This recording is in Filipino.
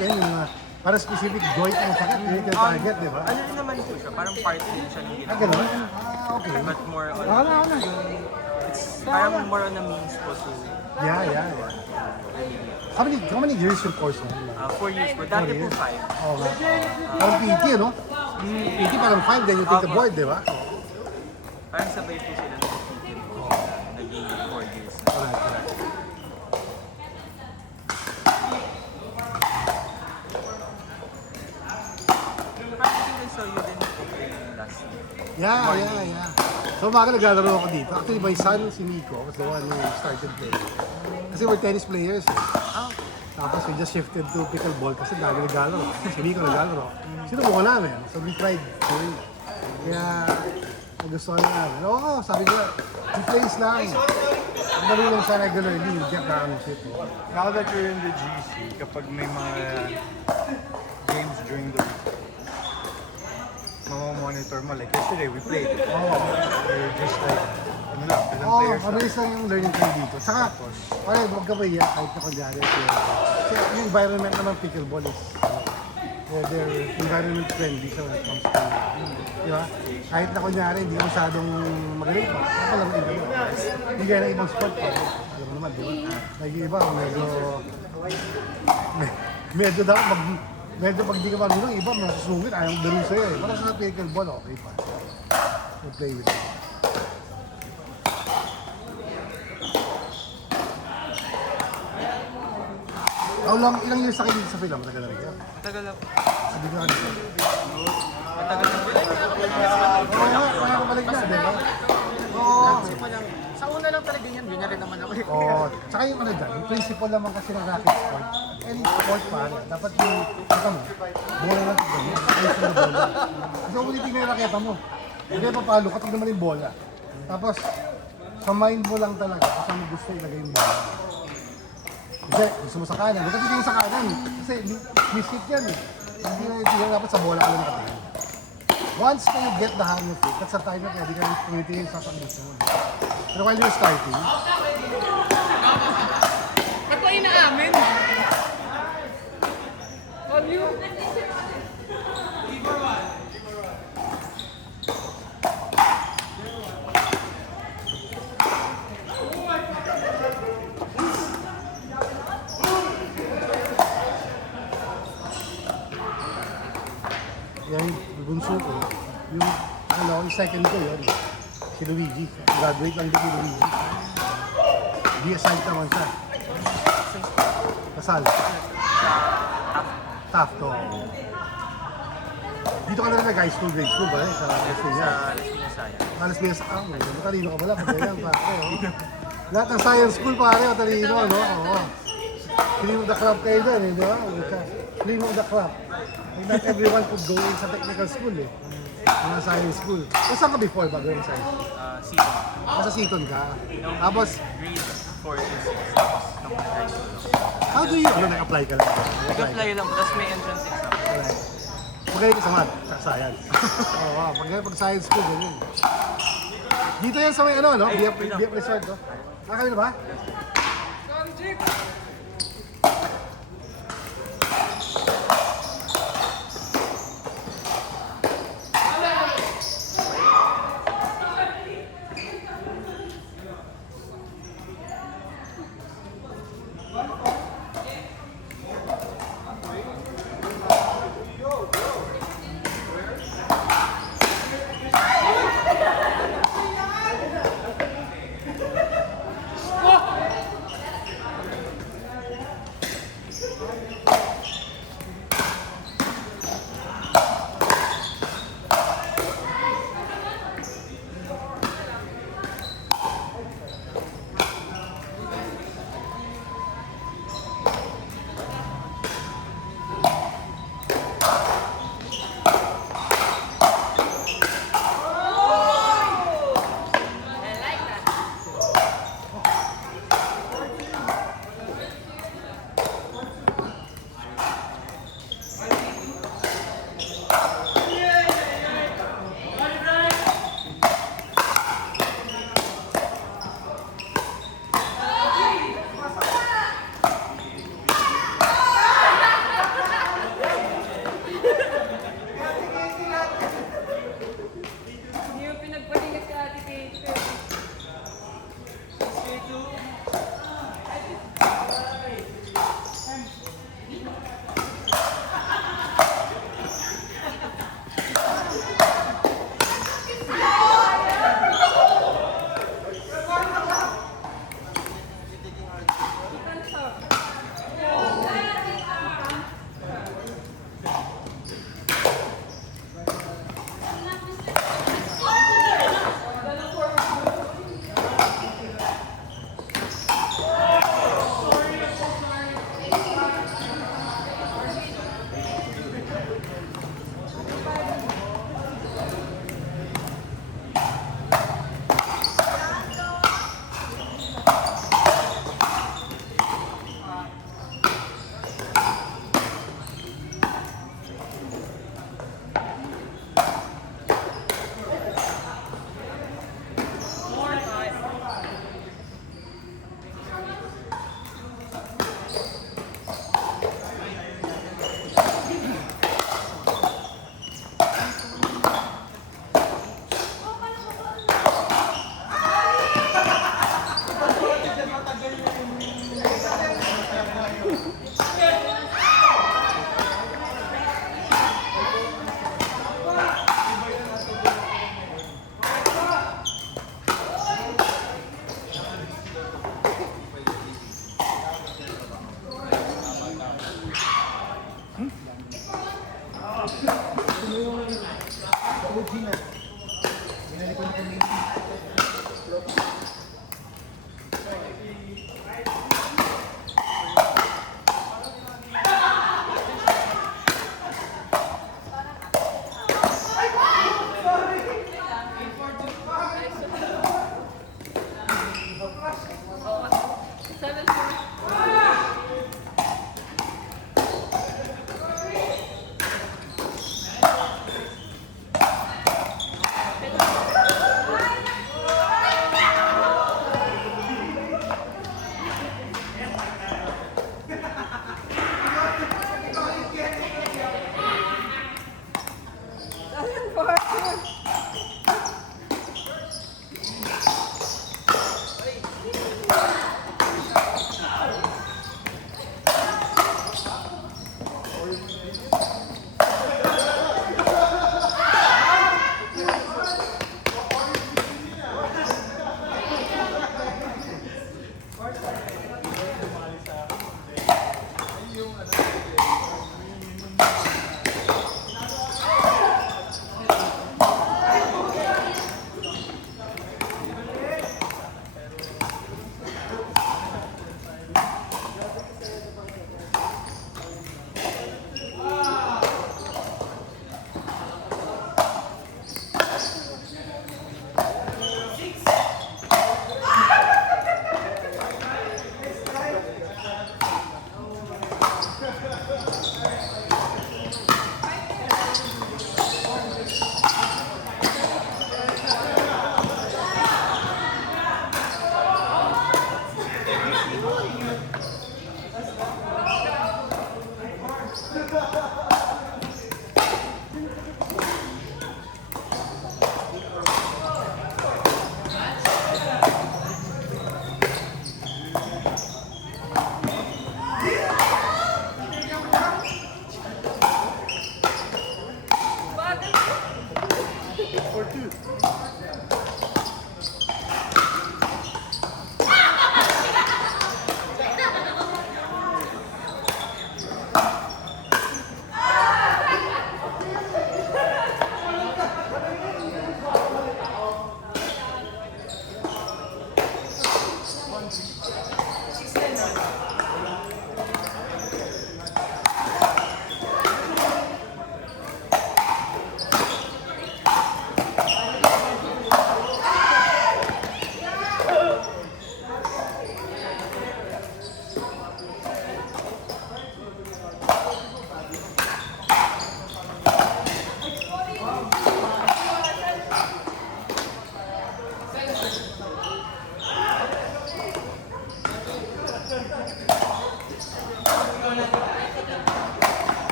yan, yung para specific joint ang sakit, yung target, di ba? Ano rin naman po siya, parang part din siya ng Ah, gano'n? Okay. But more on, Wala. it's parang more on a means po to, Yeah. How many years yung course mo? 4 years po. Dati po 5. Oo nga. Parang PT, no? PT parang 5, then you take the board, di ba? Parang sabay po sila ng naging 4 years. Correct. Parang I saw you din po last year. Yeah. So umaga naglalaro ako dito. Actually, my son, si Nico, was the one who started playing. Kasi we're tennis players. Tapos we just shifted to pickleball kasi dami naglalaro. Si Nico naglalaro. Sinubukan namin. So we tried doing. Kaya nagustuhan na namin. Oo, sabi ko, he plays lang. Ang dali lang siya regularly, you get the shit. Now that you're in the GC, kapag may mga games during the week, monitor mo, like yesterday we played. We're just like, ano lang, ilang Oo, players lang. mabilis lang yung learning curve dito. Saka, huwag ka ba iya, kahit na kunyari. Kasi yung environment naman pickleball is, they're environment friendly so when it comes to, di ba? Kahit na kunyari, hindi ka masyadong magaling pa. Ako lang iba mo. Hindi kaya ng ibang sport pa. Alam mo naman, di ba? Like yung iba, medyo daw, medyo pag di ka marunong, iba, masusungit, ayaw daro sa'yo eh. Parang sa pickleball, okay pa. You play with it. Ilang years na kayo dito sa film? Matagal na rin ka? Matagal na po. Sabi ko ano? Matagal na po. Oo nga, kaya balik na, di ba? Oo. Sa una lang talaga yan, yun na rin naman ako. Oo. Tsaka yung ano dyan, yung principle naman kasi ng racket sport, any sport pa, dapat yung, ito mo, bola lang ito, ayos na bola. Kasi kung ulitin mo yung raketa mo, hindi papalo ka, tignan mo yung bola. Tapos, sa mind mo lang talaga, kung saan mo gusto ilagay yung bola. Kasi gusto mo sa kanan, huwag ka titingin sa kanan. Kasi miss-hit yan eh. Hindi na yung dapat sa bola ka lang nakatingin. Once na you get the hang of it, that's the time na pwede ka rin tumitingin sa pag-gusto mo. Pero while you're starting, Ako inaamin. All you. yan yung bunso ko, yung second ko yun, si Luigi. Graduate lang din si Luigi. BSI naman siya. Kasal. Taft, to. Dito ka na rin nag-high school, grade school ba eh? Sa Las Piñas. Las Piñas, matalino ka pala. Pagkayan, pare, oh. Lahat ng science school, pare, matalino, no? Oo. Cream of the crop kayo doon, eh, di ba? Cream of the crop. Like not everyone could go sa technical school, eh. Mga science school. O saan ka before bago yung science school? Season. Nasa Seaton ka. Tapos, Grade 4 to 6. Tapos nung high school. how do you, nag-apply ka lang? Nag-apply lang po, tapos may entrance exam. Alright. Magaling ka sa math, sa science. Oo, pag science school, ganyan. Dito yan sa may ano, no? BF Resort, no? Nakakali na ba? Ito yung OG na. Binalik ko na kami.